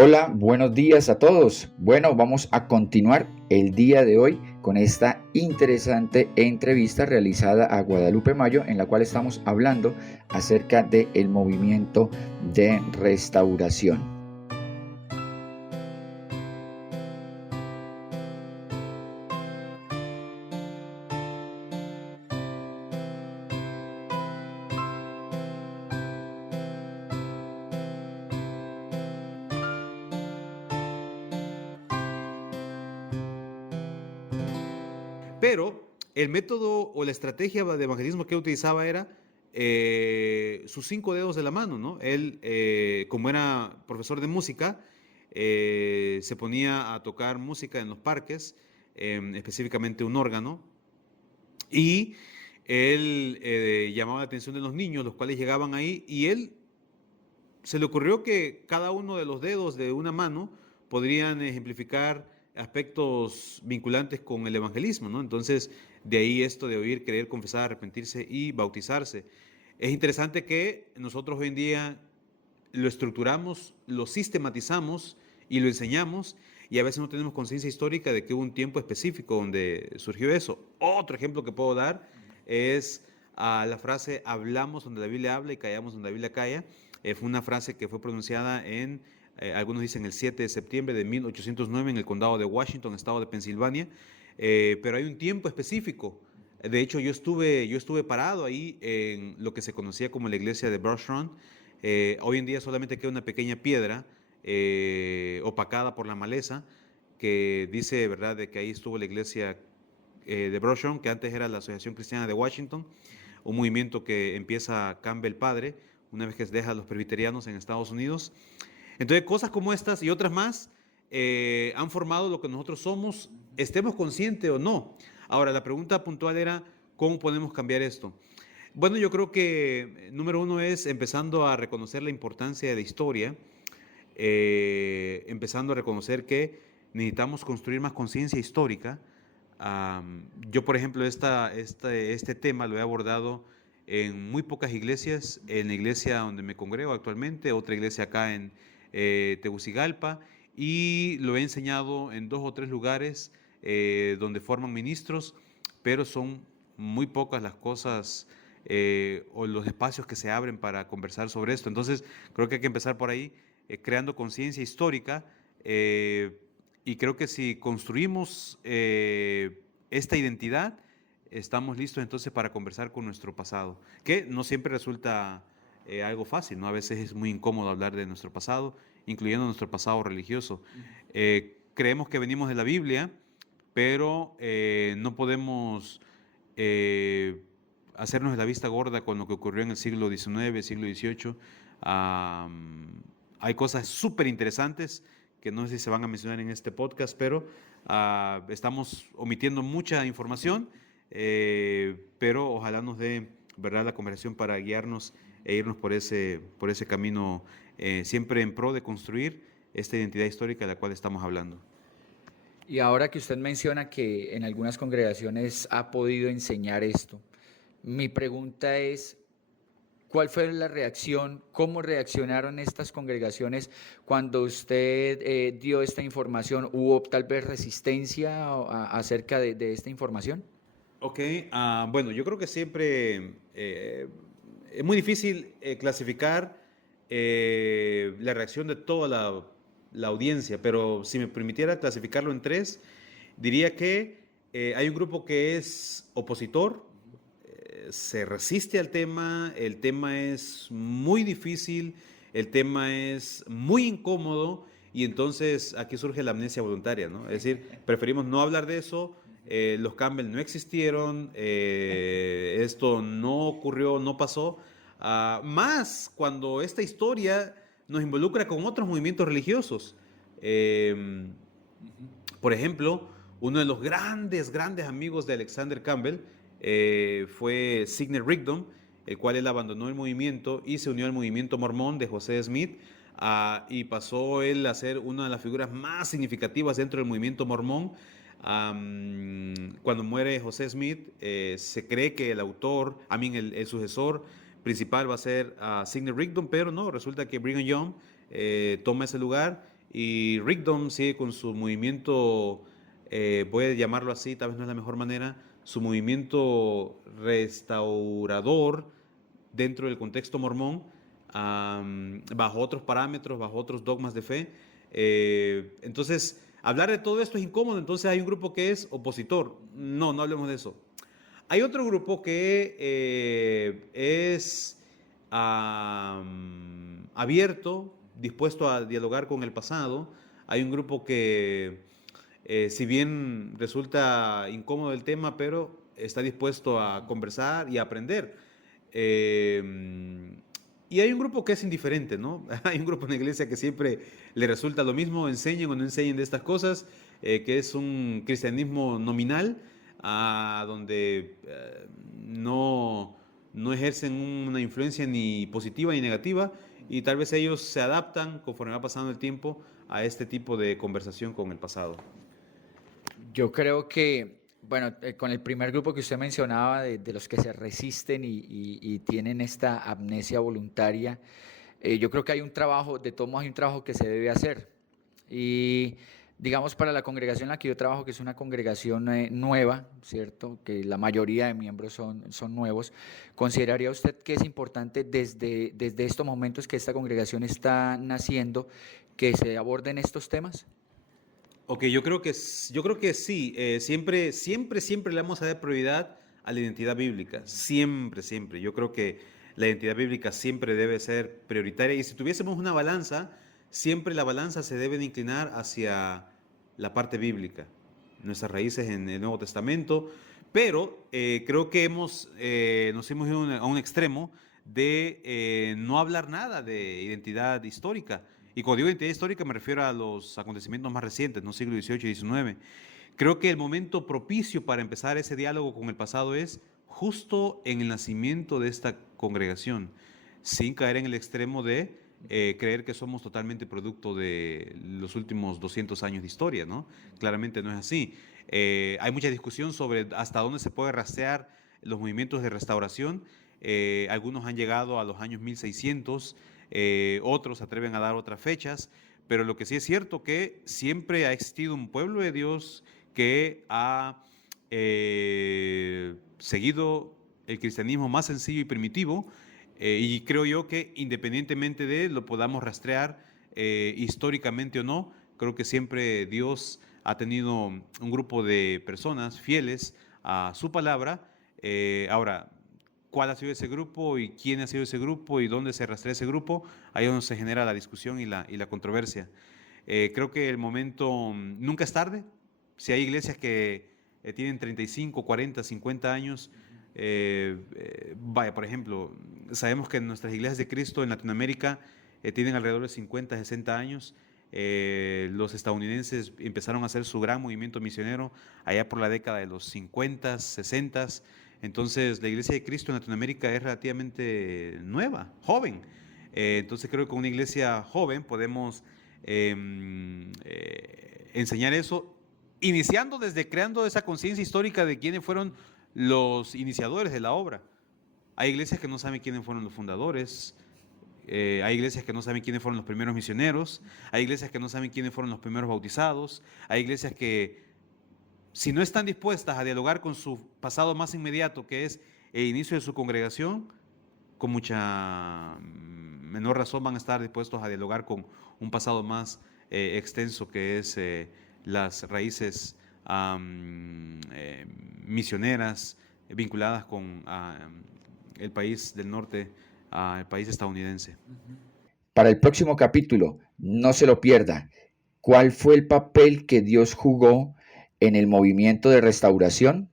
Hola, buenos días a todos. Bueno, vamos a continuar el día de hoy con esta interesante entrevista realizada a Guadalupe Mayo, en la cual estamos hablando acerca del movimiento de restauración. Pero el método o la estrategia de evangelismo que utilizaba era sus 5 dedos de la mano, ¿no? Él, como era profesor de música, se ponía a tocar música en los parques, específicamente un órgano, y él llamaba la atención de los niños, los cuales llegaban ahí, y él se le ocurrió que cada uno de los dedos de una mano podrían ejemplificar aspectos vinculantes con el evangelismo, ¿no? Entonces, de ahí esto de oír, creer, confesar, arrepentirse y bautizarse. Es interesante que nosotros hoy en día lo estructuramos, lo sistematizamos y lo enseñamos, y a veces no tenemos conciencia histórica de que hubo un tiempo específico donde surgió eso. Otro ejemplo que puedo dar es la frase hablamos donde la Biblia habla y callamos donde la Biblia calla. Fue una frase que fue pronunciada en, algunos dicen el 7 de septiembre de 1809 en el condado de Washington, estado de Pensilvania, pero hay un tiempo específico. De hecho, yo estuve parado ahí en lo que se conocía como la iglesia de Brush Run. Hoy en día solamente queda una pequeña piedra opacada por la maleza que dice, ¿verdad?, de que ahí estuvo la iglesia de Brush Run, que antes era la Asociación Cristiana de Washington, un movimiento que empieza Campbell padre, una vez que se deja a los presbiterianos en Estados Unidos. Entonces, cosas como estas y otras más han formado lo que nosotros somos, estemos conscientes o no. Ahora, la pregunta puntual era, ¿cómo podemos cambiar esto? Bueno, yo creo que número uno es empezando a reconocer la importancia de la historia, empezando a reconocer que necesitamos construir más conciencia histórica. Yo, por ejemplo, este tema lo he abordado en muy pocas iglesias, en la iglesia donde me congrego actualmente, otra iglesia acá en Tegucigalpa, y lo he enseñado en 2 o 3 lugares donde forman ministros, pero son muy pocas las cosas o los espacios que se abren para conversar sobre esto. Entonces, creo que hay que empezar por ahí, creando conciencia histórica, y creo que si construimos esta identidad, estamos listos entonces para conversar con nuestro pasado, que no siempre resulta algo fácil, ¿no? A veces es muy incómodo hablar de nuestro pasado, incluyendo nuestro pasado religioso. Creemos que venimos de la Biblia, pero no podemos hacernos la vista gorda con lo que ocurrió en el siglo XIX, siglo XVIII. Hay cosas súper interesantes que no sé si se van a mencionar en este podcast, pero estamos omitiendo mucha información, pero ojalá nos dé, ¿verdad?, la conversación para guiarnos e irnos por ese camino, siempre en pro de construir esta identidad histórica de la cual estamos hablando. Y ahora que usted menciona que en algunas congregaciones ha podido enseñar esto, mi pregunta es, ¿cuál fue la reacción? ¿Cómo reaccionaron estas congregaciones cuando usted dio esta información? ¿Hubo tal vez resistencia acerca de esta información? Ok, bueno, yo creo que siempre es muy difícil clasificar la reacción de toda la audiencia, pero si me permitiera clasificarlo en tres, diría que hay un grupo que es opositor, se resiste al tema, el tema es muy difícil, el tema es muy incómodo, y entonces aquí surge la amnesia voluntaria, ¿no? Es decir, preferimos no hablar de eso, los Campbell no existieron, esto no ocurrió, no pasó, más cuando esta historia nos involucra con otros movimientos religiosos. Eh, por ejemplo, uno de los grandes, grandes amigos de Alexander Campbell fue Sidney Rigdon, el cual él abandonó el movimiento y se unió al movimiento mormón de José Smith, y pasó él a ser una de las figuras más significativas dentro del movimiento mormón. Cuando muere José Smith, se cree que el autor, el sucesor principal va a ser Sidney Rigdon, pero no, resulta que Brigham Young toma ese lugar Y Rigdon sigue con su movimiento, voy a llamarlo así, tal vez no es la mejor manera, su movimiento restaurador dentro del contexto mormón, bajo otros parámetros, bajo otros dogmas de fe. Entonces, hablar de todo esto es incómodo, entonces hay un grupo que es opositor. No, no hablemos de eso. Hay otro grupo que es abierto, dispuesto a dialogar con el pasado. Hay un grupo que, si bien resulta incómodo el tema, pero está dispuesto a conversar y a aprender. Y hay un grupo que es indiferente, ¿no? Hay un grupo en la iglesia que siempre le resulta lo mismo, enseñen o no enseñen de estas cosas, que es un cristianismo nominal, donde no ejercen una influencia ni positiva ni negativa, y tal vez ellos se adaptan conforme va pasando el tiempo a este tipo de conversación con el pasado. Yo creo que, bueno, con el primer grupo que usted mencionaba, de los que se resisten y tienen esta amnesia voluntaria, yo creo que hay un trabajo, de todos modos hay un trabajo que se debe hacer. Y digamos para la congregación en la que yo trabajo, que es una congregación nueva, ¿cierto? Que la mayoría de miembros son nuevos, ¿consideraría usted que es importante desde estos momentos que esta congregación está naciendo, que se aborden estos temas? Ok, yo creo que sí. Siempre le vamos a dar prioridad a la identidad bíblica. Siempre, siempre. Yo creo que la identidad bíblica siempre debe ser prioritaria. Y si tuviésemos una balanza, siempre la balanza se debe de inclinar hacia la parte bíblica, nuestras raíces en el Nuevo Testamento. Pero creo que nos hemos ido a un extremo de no hablar nada de identidad histórica. Y cuando digo identidad histórica me refiero a los acontecimientos más recientes, ¿no? Siglo XVIII y XIX. Creo que el momento propicio para empezar ese diálogo con el pasado es justo en el nacimiento de esta congregación, sin caer en el extremo de creer que somos totalmente producto de los últimos 200 años de historia, ¿no? Claramente no es así. Hay mucha discusión sobre hasta dónde se puede rastrear los movimientos de restauración. Algunos han llegado a los años 1600, otros se atreven a dar otras fechas, pero lo que sí es cierto que siempre ha existido un pueblo de Dios que ha seguido el cristianismo más sencillo y primitivo, y creo yo que independientemente de lo podamos rastrear históricamente o no, creo que siempre Dios ha tenido un grupo de personas fieles a su palabra. Ahora, ¿cuál ha sido ese grupo y quién ha sido ese grupo y dónde se rastrea ese grupo? Ahí es donde se genera la discusión y la controversia. Creo que el momento nunca es tarde. Si hay iglesias que tienen 35, 40, 50 años, vaya, por ejemplo, sabemos que nuestras iglesias de Cristo en Latinoamérica tienen alrededor de 50, 60 años. Los estadounidenses empezaron a hacer su gran movimiento misionero allá por la década de los 50, 60. Entonces, la Iglesia de Cristo en Latinoamérica es relativamente nueva, joven. Entonces, creo que con una iglesia joven podemos enseñar eso, iniciando desde creando esa conciencia histórica de quiénes fueron los iniciadores de la obra. Hay iglesias que no saben quiénes fueron los fundadores. Hay iglesias que no saben quiénes fueron los primeros misioneros. Hay iglesias que no saben quiénes fueron los primeros bautizados. Hay iglesias que, si no están dispuestas a dialogar con su pasado más inmediato, que es el inicio de su congregación, con mucha menor razón van a estar dispuestos a dialogar con un pasado más extenso, que es las raíces misioneras vinculadas con el país del norte, el país estadounidense. Para el próximo capítulo, no se lo pierda. ¿Cuál fue el papel que Dios jugó en el movimiento de restauración?